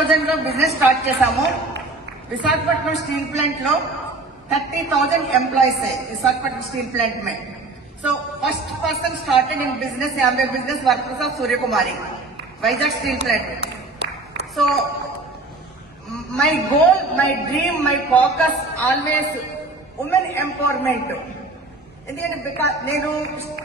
30,000 లో business start చేశాము. Visakhapatnam steel plant లో 30,000 ఎంప్లాయీస్ है विशाखापट्टनम स्टील प्लांट में. So first person started in business Amway business Varaprasad Suryakumari, Vizag Steel Plant. So my goal, my dream, my focus always women empowerment. ఎందుకంటే నేను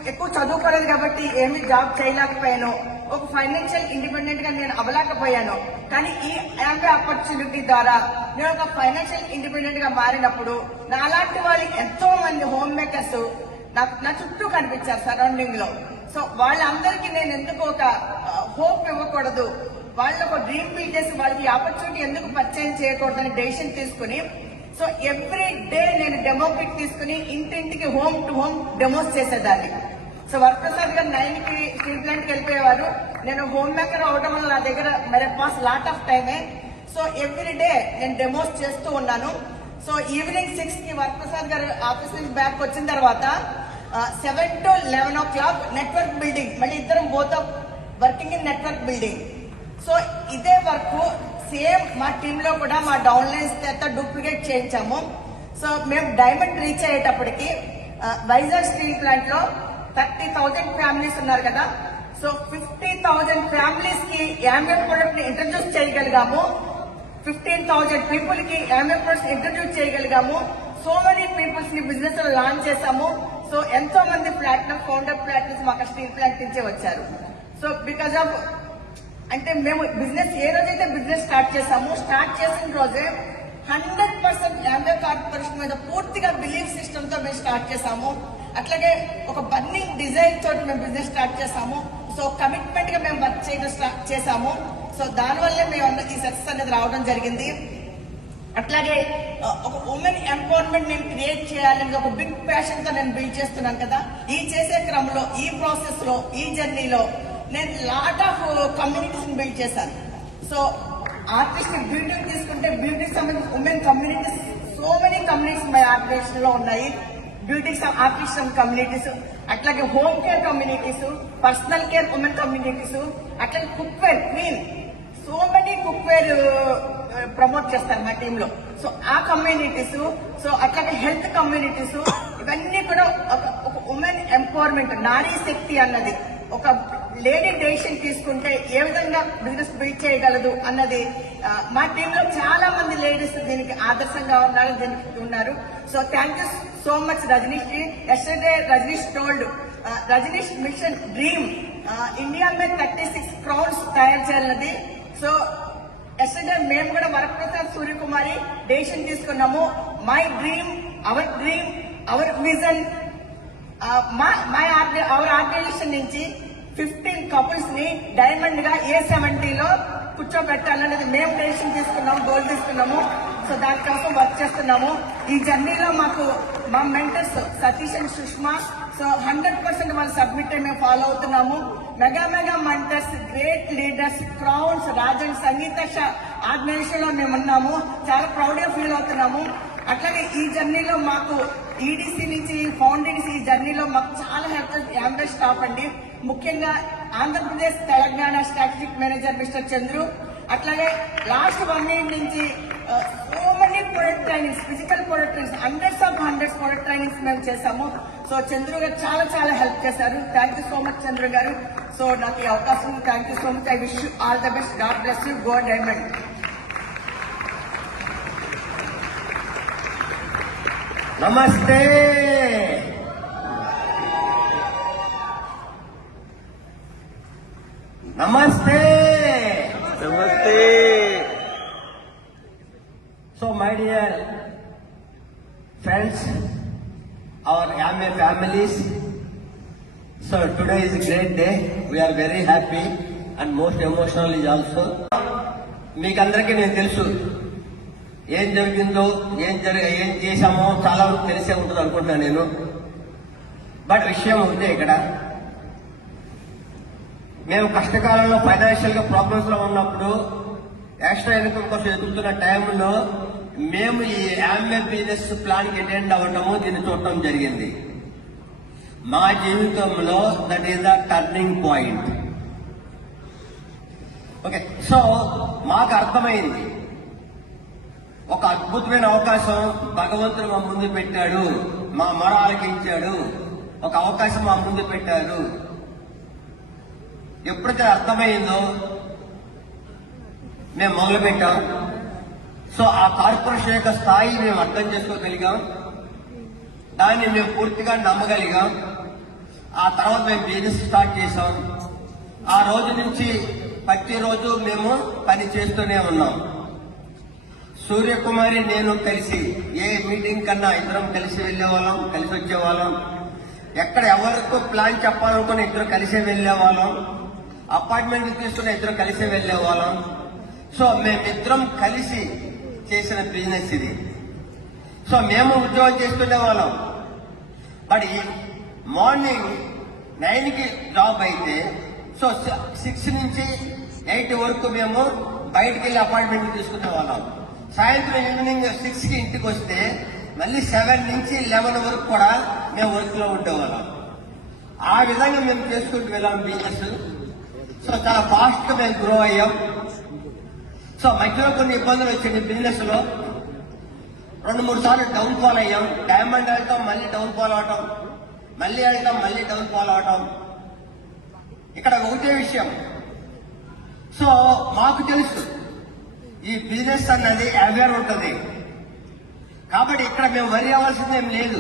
ఎక్కువ చదువుకోలేదు కాబట్టి ఏమి జాబ్ చేయలేకపోయాను, ఒక ఫైనాన్షియల్ ఇండిపెండెంట్ గా నేను అవ్వలేకపోయాను. కానీ ఈ యాంబే ఆపర్చునిటీ ద్వారా నేను ఒక ఫైనాన్షియల్ ఇండిపెండెంట్ గా మారినప్పుడు నాలాంటి వాళ్ళు ఎంతో మంది హోమ్ మేకర్స్ నా చుట్టూ కనిపించారు సరౌండింగ్ లో. సో వాళ్ళందరికీ నేను ఎందుకు ఒక హోప్ ఇవ్వకూడదు, వాళ్ళు ఒక డ్రీమ్ బిల్డ్ చేసి వాళ్ళకి ఆపర్చునిటీ ఎందుకు పరిచయం చేయకూడదని డెసిషన్ తీసుకుని, సో ఎవ్రీ డే నేను డెమో కిట్ తీసుకుని ఇంటింటికి హోమ్ టు హోమ్ డెమోస్ చేసేదాన్ని. సో వరప్రసాద్ గారు 9 కి స్టీల్ ప్లాంట్ కి వెళ్ళిపోయేవారు. నేను హోమ్ మేకర్ అవడం వల్ల నా దగ్గర మెరే పాస్ లాట్ ఆఫ్ టైమే. సో ఎవ్రీ డే నేను డెమోస్ చేస్తూ ఉన్నాను. సో ఈవినింగ్ 6 కి వరప్రసాద్ గారు ఆఫీస్ నుంచి బ్యాక్ వచ్చిన తర్వాత 7 to 11 o'clock నెట్వర్క్ బిల్డింగ్, మళ్ళీ ఇద్దరం both working in network building. So ఇదే వర్క్ సేమ్ మా టీమ్ లో కూడా మా డౌన్ లైన్స్ చేత డూప్లికేట్ చేయించాము. సో మేము డైమండ్ రీచ్ అయ్యేటప్పటికి వైజాగ్ స్టీల్ ప్లాంట్ లో 30,000 ఫ్యామిలీస్ ఉన్నారు కదా. సో 50,000 ఫ్యామిలీస్ కి యాంబే ప్రొడక్ట్ ని ఇంట్రడ్యూస్ చేయగలిగాము. 15,000 పీపుల్ కి యాంబే ప్రొడక్ట్స్ ఇంట్రడ్యూస్ చేయగలిగాము. సో మెనీ పీపుల్స్ ని బిజినెస్ లో లాంచ్ చేశాము. సో ఎంతో మంది ప్లాటినం ఫౌండర్ ప్లాటినమ్స్ మాకు స్టీల్ ప్లాంట్ నుంచే వచ్చారు. సో బికాస్ ఆఫ్ అంటే మేము బిజినెస్ ఏ రోజైతే బిజినెస్ స్టార్ట్ చేసామో స్టార్ట్ చేసిన రోజే 100% యాంబే కార్పొరేషన్ మీద పూర్తిగా బిలీఫ్ సిస్టమ్ తో మేము స్టార్ట్ చేసాము. అట్లాగే ఒక బర్నింగ్ డిజైన్ తోటి మేము బిజినెస్ స్టార్ట్ చేసాము. సో కమిట్మెంట్ గా మేము వర్క్ చేయడం స్టార్ట్ చేసాము. సో దానివల్లే మేము ఈ సక్సెస్ అనేది రావడం జరిగింది. అట్లాగే ఒక ఉమెన్ ఎంపవర్మెంట్ నేను క్రియేట్ చేయాలని ఒక బిగ్ ప్యాషన్ తో నేను బిల్డ్ చేస్తున్నాను కదా. ఈ చేసే క్రమంలో, ఈ ప్రాసెస్ లో, ఈ జర్నీలో నేను లాట్ ఆఫ్ కమ్యూనిటీస్ బిల్డ్ చేశాను. సో ఆర్టిస్ట్ బ్యూటీ తీసుకుంటే బ్యూటీకి సంబంధించి women communities, so many communities మా ఆర్గనైజేషన్ లో ఉన్నాయి. బ్యూటీ ఆర్టిస్ట్ కమ్యూనిటీస్, అట్లాగే home care communities, personal care women communities, అట్లాగే cookware queen, so many cookware promote చేస్తారు మా టీమ్ లో. సో ఆ కమ్యూనిటీస్, సో అట్లాగే హెల్త్ కమ్యూనిటీస్, ఇవన్నీ కూడా ఒక ఉమెన్ ఎంపవర్మెంట్, నారీ శక్తి అన్నది, ఒక లేడీ డెసిషన్ తీసుకుంటే ఏ విధంగా బిజినెస్ బిల్డ్ చేయగలదు అన్నది మా టీంలో చాలా మంది లేడీస్ దీనికి ఆదర్శంగా ఉన్నారు. So thank you so much Rajneesh ji. Yesterday Rajneesh told, Rajneesh mission dream India మీద 36 crowns తయారు చేయాలన్నది. సో ఎస్టర్డే మేము కూడా వరప్రసాద్ సూర్యకుమారి డెసిషన్ తీసుకున్నాము. My dream, our vision, our organisation నుంచి 15 కపుల్స్ ని డైమండ్ గా A70 లో కూర్చోబెట్టాలనేది మేము డెసిషన్ తీసుకున్నాము, గోల్ తీసుకున్నాము. సో దానికోసం వర్క్ చేస్తున్నాము. ఈ జర్నీలో మాకు మా mentors Satish and Sushma, so 100% వాళ్ళు సబ్మిట్ అయి మేము ఫాలో అవుతున్నాము. Mega mentors, great leaders, crowns, Rajan, Sangeeta Shah organization లో మేము ఉన్నాము. చాలా ప్రౌడ్ గా ఫీల్ అవుతున్నాము. అట్లాగే ఈ జర్నీలో మాకు ఈడీసీ నుంచి ఫౌండేషన్, ఈ జర్నీలో మాకు చాలా హెల్ప్ యాంబే స్టాఫ్ అండి. ముఖ్యంగా Andhra Pradesh Telangana strategic manager mister Chandru, అట్లాగే లాస్ట్ 1 year నుంచి so many product trainings, physical product trainings, hundreds product trainings మేము చేశాము. సో చంద్రు గారు చాలా హెల్ప్ చేశారు. Thank you so much Chandru గారు. సో నాకు ఈ అవకాశం, thank you so much. I wish you all the best. God bless you. Go diamond. నమస్తే. నమస్తే. నమస్తే. So my dear friends, our Amway families, so today is a great day. We are very happy and most emotional is also. మీకందరికీ నేను తెలుసు ఏం జరిగిందో, ఏం చేశామో చాలా వరకు తెలిసే ఉంటుంది అనుకుంటున్నాను నేను. బట్ విషయం ఉంది ఇక్కడ, మేము కష్టకాలంలో ఫైనాన్షియల్ గా ప్రాబ్లమ్స్ లో ఉన్నప్పుడు, ఎక్స్ట్రా ఇన్కమ్ కోసం ఎదుగుతున్న టైంలో మేము ఈ యాంబే బిజినెస్ ప్లాన్ కి అటెండ్ అవ్వటము, దీన్ని చూడటం జరిగింది. మా జీవితంలో that is the turning point. Okay, so మాకు అర్థమైంది, ఒక అద్భుతమైన అవకాశం భగవంతుడు మా ముందు పెట్టాడు, మా మొర ఆలకించాడు, ఒక అవకాశం మా ముందు పెట్టారు. ఎప్పుడైతే అర్థమైందో మేము మొదలు పెట్టాం. సో ఆ కార్పొరేషన్ యొక్క స్థాయి మేము అర్థం చేసుకోగలిగాం, దాన్ని మేము పూర్తిగా నమ్మగలిగాం. ఆ తర్వాత మేము బిజినెస్ స్టార్ట్ చేశాం. ఆ రోజు నుంచి ప్రతిరోజు మేము పని చేస్తూనే ఉన్నాం. సూర్యకుమారి నేను కలిసి ఏ మీటింగ్ కన్నా ఇద్దరం కలిసి వెళ్లేవాళ్ళం, కలిసి వచ్చేవాళ్ళం. ఎక్కడ ఎవరికి ప్లాన్ చెప్పాలనుకున్న ఇద్దరు కలిసే వెళ్లేవాళ్ళం. అపార్ట్మెంట్ తీసుకున్న ఇద్దరు కలిసే వెళ్లేవాళ్ళం. సో మేమిద్దరం కలిసి చేసిన బిజినెస్ ఇది. సో మేము ఉద్యోగం చేస్తుండే వాళ్ళం. బట్ మార్నింగ్ 9కి జాబ్ అయితే సో 6 నుంచి 8 వరకు మేము బయటకు వెళ్ళి అపార్ట్మెంట్ తీసుకునే వాళ్ళం. సాయంత్రం ఈవినింగ్ 6కి ఇంటికి వస్తే మళ్ళీ 7 నుంచి 11 వరకు కూడా మేము వర్క్ లో ఉండేవాళ్ళం. ఆ విధంగా మేము చేసుకుంటూ వెళ్ళాం బిజినెస్. సో చాలా ఫాస్ట్ గా మేము గ్రో అయ్యాం. సో మధ్యలో కొన్ని ఇబ్బందులు వచ్చింది బిజినెస్ లో. 2-3 సార్లు డౌన్ ఫాల్ అయ్యాం. డైమండ్ వెళ్తాం, మళ్ళీ డౌన్ ఫాల్ అవటం, మళ్ళీ వెళ్తాం, మళ్ళీ డౌన్ ఫాల్ అవటం. ఇక్కడ ఒకటే విషయం, సో మాకు తెలుసు ఈ బిజినెస్ అన్నది అవేర్ ఉంటుంది. కాబట్టి ఇక్కడ మేము వరి అవ్వాల్సింది ఏం లేదు.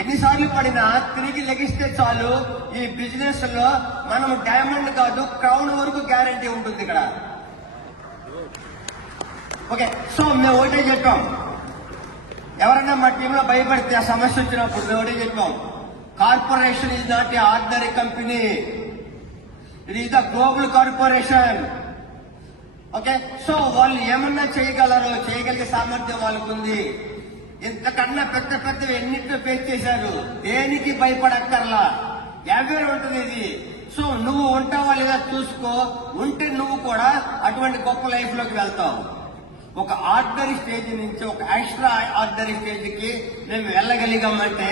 ఎన్నిసార్లు పడినా తిరిగి లెగిస్తే చాలు. ఈ బిజినెస్ లో మనం డైమండ్ కాదు క్రౌన్ వరకు గ్యారంటీ ఉంటుంది ఇక్కడ. ఓకే, సో మేము ఒకటే చెప్పాం, ఎవరైనా మా టీంలో భయపడితే ఆ సమస్య వచ్చినప్పుడు మేము ఒకటే చెప్పాం, corporation is not a ordinary company, it is the global corporation. Okay, so వాళ్ళు ఏమన్నా చేయగలరు, చేయగలిగే సామర్థ్యం వాళ్ళకు ఉంది. ఇంతకన్నా పెద్ద పెద్దవి ఎన్నింటిలో ఫేస్ చేశారు, దేనికి భయపడక్కర్లా. ఎవరు ఉంటుంది ఇది. సో నువ్వు ఉంటావా లేదా చూసుకో, ఉంటే నువ్వు కూడా అటువంటి గొప్ప లైఫ్ లోకి వెళ్తావు. ఒక ఆర్డినరీ స్టేజ్ నుంచి ఒక ఎక్స్ట్రా ఆర్డినరీ స్టేజ్ కి మేము వెళ్ళగలిగామంటే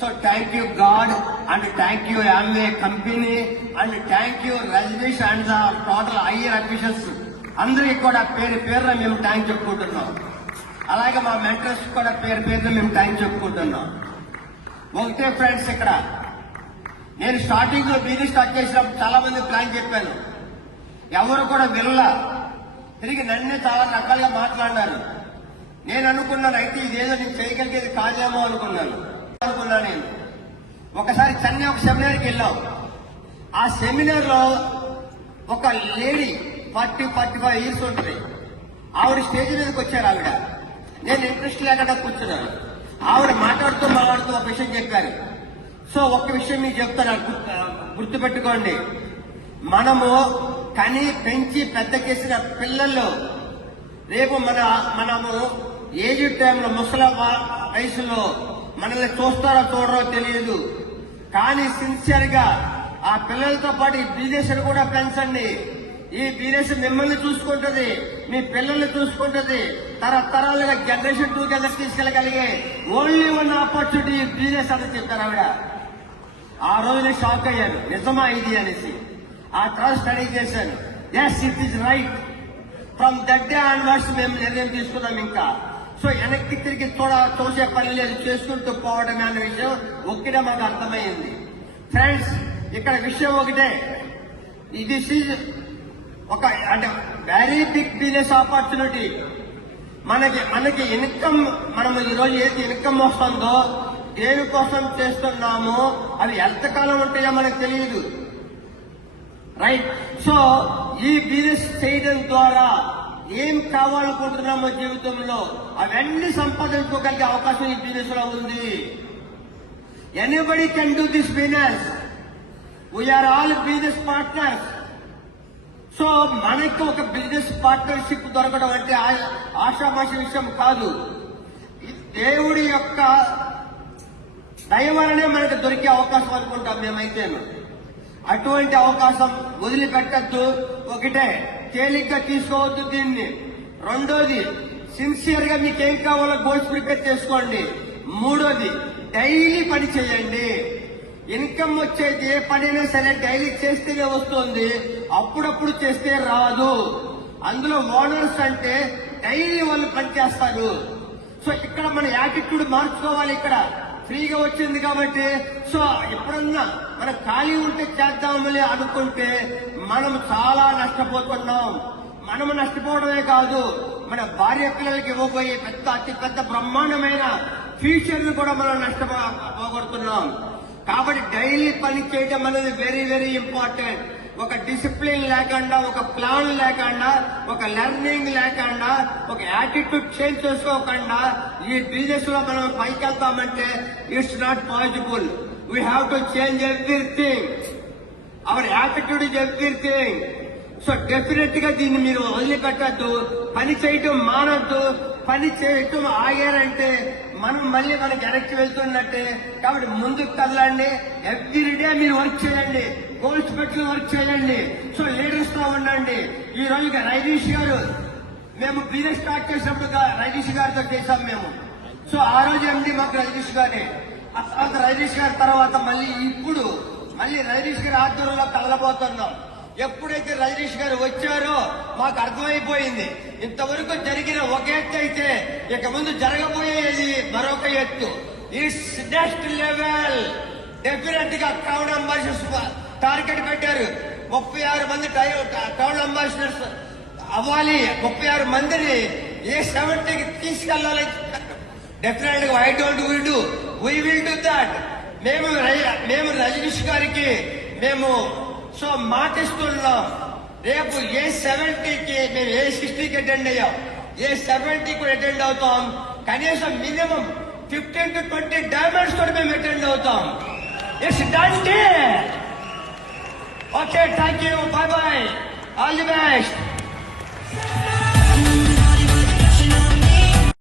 so thank you God and thank you Amway company and thank you Rajneesh and the total higher officials అందరికీ కూడా పేరు పేరున మేము థ్యాంక్ చెప్పుకుంటున్నాం. అలాగే మా మెంటర్స్ కూడా పేరు పేరున మేము థ్యాంక్ చెప్పుకుంటున్నాం. ఒకటే ఫ్రెండ్స్, ఇక్కడ నేను స్టార్టింగ్ లో బిజినెస్ స్టార్ట్ చేసినప్పుడు చాలా మంది ప్లాన్ చెప్పాను, ఎవరు కూడా వెళ్ళా. తిరిగి నన్నే చాలా రకాలుగా మాట్లాడినారు. నేను అనుకున్నాను అయితే ఇదేదో నేను చేయగలిగేది కాదేమో అనుకున్నాను. నేను ఒకసారి చెన్నై ఒక సెమినార్కి వెళ్ళాం. ఆ సెమినార్ లో ఒక లేడీ 40-45 ఇయర్స్ ఉంటుంది. ఆవిడ స్టేజ్ మీదకి వచ్చారు. ఆవిడ నేను ఇంట్రెస్ట్ లేకుండా కూర్చున్నాను. ఆవిడ మాట్లాడుతూ ఒక విషయం చెప్పారు. సో ఒక్క విషయం మీకు చెప్తాను, గుర్తుపెట్టుకోండి. మనము కని పెంచి పెద్ద చేసిన పిల్లల్లో రేపు మనము ఏజ్ టైంలో ముసలి వయసులో మనల్ని చూస్తారో చూడరో తెలియదు. కానీ సిన్సియర్ గా ఆ పిల్లలతో పాటు ఈ బిజినెస్ కూడా పెంచండి. ఈ బిజినెస్ మిమ్మల్ని చూసుకుంటుంది, మీ పిల్లల్ని చూసుకుంటుంది. తరతరాలుగా జనరేషన్ 2 కింద తీసుకెళ్ళగలిగే ఓన్లీ వన్ ఆపర్చునిటీ బిజినెస్ అని చెప్పారు ఆవిడ. ఆ రోజు నేను షాక్ అయ్యాను, నిజమా ఇది అనేసి. ఆ తర్వాత స్టడీ చేశాను. Yes, it is right. From that day onwards మేము నిర్ణయం తీసుకున్నాం. ఇంకా సో వెనక్కి తిరిగి చూసే పని లేదు, చేసుకుంటూ పోవడమే అన్న విషయం ఒక్కడే మాకు అర్థమైంది. ఫ్రెండ్స్, ఇక్కడ విషయం ఒకటే, ఇది ఒక అంటే వెరీ బిగ్ బిజినెస్ ఆపర్చునిటీ. మనకి ఇన్కమ్, మనం ఈరోజు ఏది ఇన్కమ్ వస్తుందో, దేనికోసం చేస్తున్నామో అవి ఎంతకాలం ఉంటాయో మనకు తెలియదు. రైట్? సో ఈ బిజినెస్ చేయడం ద్వారా ఏం కావాలనుకుంటున్నామో జీవితంలో అవన్నీ సంపాదించుకోగలిగే అవకాశం ఈ బిజినెస్ లో ఉంది. Anybody can do this business. We are all business partners. So మనకి ఒక బిజినెస్ పార్ట్నర్షిప్ దొరకడం అంటే ఆషామాషి విషయం కాదు. దేవుడి యొక్క దయ వలనే మనకు దొరికే అవకాశం అనుకుంటాం మేమైతేను. అటువంటి అవకాశం వదిలిపెట్టద్దు. ఒకటే, తేలిగ్గా తీసుకోవద్దు దీన్ని. రెండోది, సిన్సియర్ గా మీకేం కావాలో గోల్స్ ప్రిపేర్ చేసుకోండి. మూడోది, డైలీ పని చేయండి. ఇన్కమ్ వచ్చేది ఏ పనైనా సరే డైలీ చేస్తేనే వస్తుంది, అప్పుడప్పుడు చేస్తే రాదు. అందులో ఓనర్స్ అంటే డైలీ వాళ్ళు పనిచేస్తారు. సో ఇక్కడ మన యాటిట్యూడ్ మార్చుకోవాలి. ఇక్కడ ఫ్రీగా వచ్చింది కాబట్టి సో ఎప్పుడన్నా మనం ఖాళీ ఉంటే చేద్దామని అనుకుంటే మనం చాలా నష్టపోతున్నాం. మనము నష్టపోవడమే కాదు, మన భార్య పిల్లలకి ఇవ్వబోయే అతి పెద్ద బ్రహ్మాండమైన ఫ్యూచర్ ను కూడా మనం నష్టపోగొడుతున్నాం. కాబట్టి డైలీ పని చేయడం అనేది వెరీ వెరీ ఇంపార్టెంట్. ఒక డిసిప్లిన్ లేకుండా, ఒక ప్లాన్ లేకుండా, ఒక లెర్నింగ్ లేకుండా, ఒక యాటిట్యూడ్ చేంజ్ చేసుకోకుండా ఈ బిజినెస్ లో మనం పైకి వెళ్తామంటే it's not possible. We have to change everything. Our attitude is everything. So definite గా దీన్ని మీరు వదిలిపెట్టద్దు. పని చేయటం మానద్దు. పని చేయటం ఆగారంటే మనం మళ్ళీ మనకి వెనక్కి వెళ్తున్నట్టే. కాబట్టి ముందుకు కదలండి. ఎవ్రీడే మీరు వర్క్ చేయండి, గోల్స్ పెట్టి వర్క్ చేయండి. సో లీడర్స్ తో ఉండండి. ఈ రోజు రైడీష్ గారు, మేము బిజినెస్ స్టార్ట్ చేసినప్పుడు రైడీష్ గారితో చేశాం మేము. సో ఆ రోజు ఎండి మాకు రైడీష్ గారే. ఆ తర్వాత రైడీష్ గారి తర్వాత మళ్ళీ ఇప్పుడు మళ్ళీ రైడీష్ గారి ఆధ్వర్యంలో కదలబోతున్నాం. ఎప్పుడైతే రజనీష్ గారు వచ్చారో మాకు అర్థమైపోయింది, ఇంతవరకు జరిగిన ఒక ఎత్తు అయితే ఇక ముందు జరగబోయేది మరొక ఎత్తు. It's next level. డెఫినెట్ గా టౌన్ అంబాసిడర్స్ టార్గెట్ పెట్టారు. 36 మంది టౌన్ అంబాసిడర్స్ అవ్వాలి. 36 మందిని A70కి తీసుకెళ్లాలి. డెఫినెట్ గా I don't will do, we will do that. మేము రజనీష్ గారికి మేము సో మాటిస్తున్నాం. రేపు A70కి మేము A60కి అటెండ్ అయ్యాం, A70 కూడా అటెండ్ అవుతాం. కనీసం మినిమం 15 to 20 డైమండ్స్ తోటి మేము అటెండ్ అవుతాం. It's done day. Okay, thank you, by by, all the best.